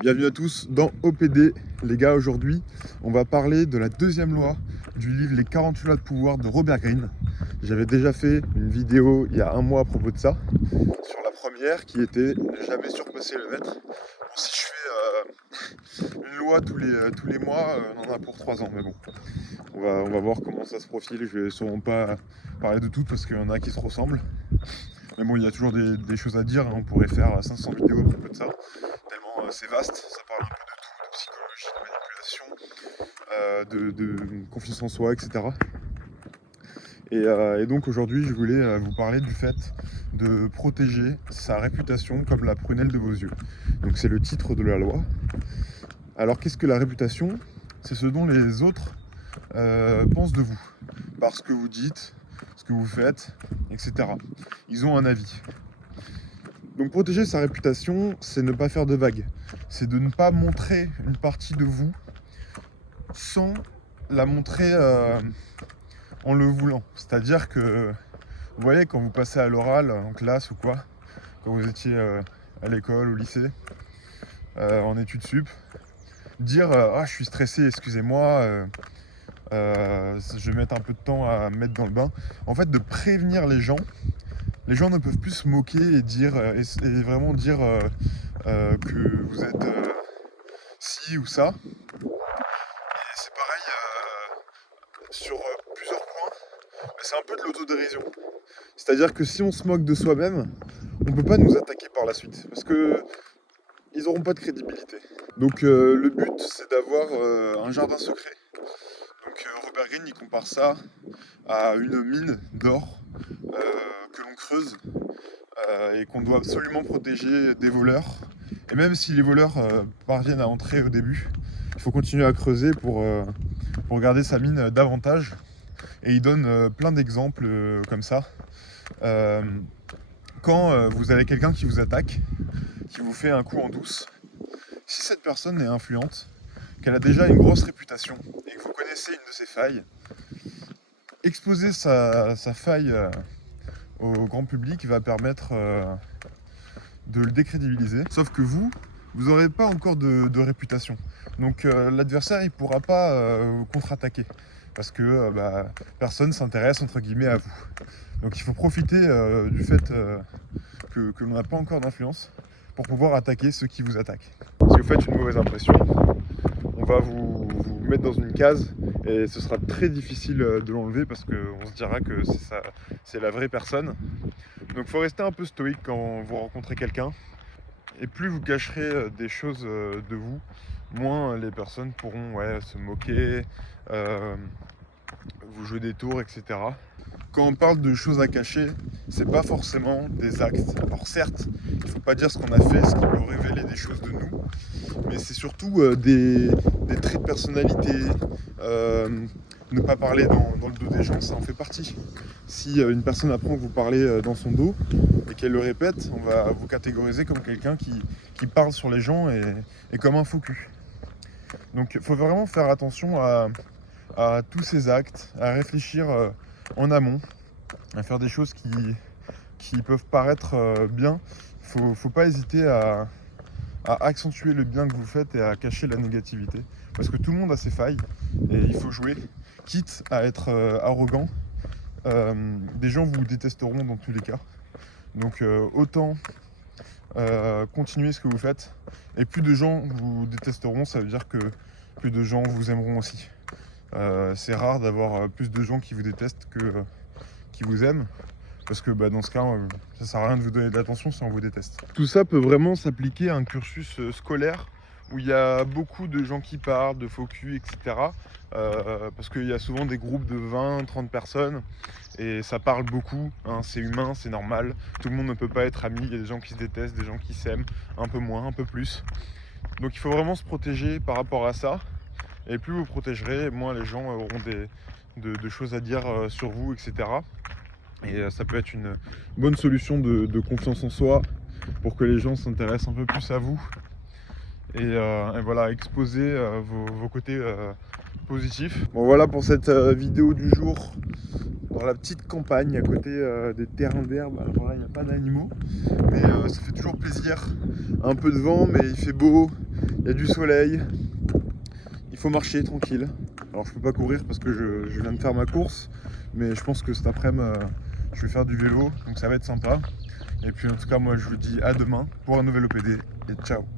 Bienvenue à tous dans OPD. Les gars, aujourd'hui, on va parler de la deuxième loi du livre Les 48 lois de pouvoir de Robert Greene. J'avais déjà fait une vidéo il y a un mois à propos de ça, sur la première qui était ne jamais surpasser le maître. Bon, si je fais une loi tous les mois, on en a pour 3 ans, mais bon. On va voir comment ça se profile. Je vais sûrement pas parler de tout parce qu'il y en a qui se ressemblent. Mais bon, il y a toujours des choses à dire, hein. On pourrait faire 500 vidéos à propos de ça, tellement c'est vaste, ça parle un peu de tout, de psychologie, de manipulation, de confiance en soi, etc. Et donc aujourd'hui, je voulais vous parler du fait de protéger sa réputation comme la prunelle de vos yeux. Donc c'est le titre de la loi. Alors qu'est-ce que la réputation? C'est ce dont les autres pensent de vous, par ce que vous dites, ce que vous faites, etc. Ils ont un avis. Donc protéger sa réputation, c'est ne pas faire de vagues. C'est de ne pas montrer une partie de vous sans la montrer en le voulant. C'est-à-dire que, vous voyez, quand vous passez à l'oral en classe ou quoi, quand vous étiez à l'école, au lycée, en études sup, dire ah, je suis stressé, excusez-moi, je vais mettre un peu de temps à me mettre dans le bain. En fait, de prévenir les gens ne peuvent plus se moquer et dire et vraiment dire que vous êtes ci ou ça. Et c'est pareil sur plusieurs points, mais c'est un peu de l'autodérision. C'est-à-dire que si on se moque de soi-même, on ne peut pas nous attaquer par la suite, parce que ils n'auront pas de crédibilité. Donc le but, c'est d'avoir un jardin secret. Donc Robert Greene, il compare ça à une mine d'or que l'on creuse et qu'on doit absolument protéger des voleurs. Et même si les voleurs parviennent à entrer au début, il faut continuer à creuser pour garder sa mine davantage. Et il donne plein d'exemples comme ça. Quand vous avez quelqu'un qui vous attaque, qui vous fait un coup en douce, si cette personne est influente, qu'elle a déjà une grosse réputation et que vous connaissez une de ses failles, exposer sa faille au grand public va permettre de le décrédibiliser. Sauf que vous n'aurez pas encore de réputation. Donc l'adversaire, il ne pourra pas contre-attaquer. Parce que personne ne s'intéresse entre guillemets à vous. Donc il faut profiter du fait que l'on n'a pas encore d'influence pour pouvoir attaquer ceux qui vous attaquent. Si vous faites une mauvaise impression, on va vous mettre dans une case et ce sera très difficile de l'enlever parce qu'on se dira que c'est la vraie personne. Donc il faut rester un peu stoïque quand vous rencontrez quelqu'un. Et plus vous cacherez des choses de vous, moins les personnes pourront se moquer, vous jouer des tours, etc. Quand on parle de choses à cacher, c'est pas forcément des actes. Alors certes, il faut pas dire ce qu'on a fait, ce qui peut révéler des choses de nous, mais c'est surtout des traits de personnalité, ne pas parler dans le dos des gens, ça en fait partie. Si une personne apprend que vous parlez dans son dos et qu'elle le répète, on va vous catégoriser comme quelqu'un qui parle sur les gens et comme un faux cul. Donc il faut vraiment faire attention à tous ces actes, à réfléchir en amont, à faire des choses qui peuvent paraître bien. Faut pas hésiter à accentuer le bien que vous faites et à cacher la négativité. Parce que tout le monde a ses failles et il faut jouer, quitte à être arrogant. Des gens vous détesteront dans tous les cas. Donc autant continuer ce que vous faites. Et plus de gens vous détesteront, ça veut dire que plus de gens vous aimeront aussi. C'est rare d'avoir plus de gens qui vous détestent que qui vous aiment. Parce que dans ce cas, ça sert à rien de vous donner de l'attention si on vous déteste. Tout ça peut vraiment s'appliquer à un cursus scolaire où il y a beaucoup de gens qui parlent, de faux culs, etc. Parce qu'il y a souvent des groupes de 20, 30 personnes et ça parle beaucoup, hein, c'est humain, c'est normal. Tout le monde ne peut pas être ami, il y a des gens qui se détestent, des gens qui s'aiment, un peu moins, un peu plus. Donc il faut vraiment se protéger par rapport à ça. Et plus vous protégerez, moins les gens auront de choses à dire sur vous, etc. Et ça peut être une bonne solution de confiance en soi pour que les gens s'intéressent un peu plus à vous. Et voilà, exposer vos côtés positifs. Bon voilà pour cette vidéo du jour dans la petite campagne à côté des terrains d'herbe. Alors là il n'y a pas d'animaux, mais ça fait toujours plaisir. Un peu de vent mais il fait beau, il y a du soleil, il faut marcher tranquille. Alors je peux pas courir parce que je viens de faire ma course, mais je pense que cet après-midi je vais faire du vélo, donc ça va être sympa. Et puis en tout cas moi je vous dis à demain pour un nouvel OPD et ciao.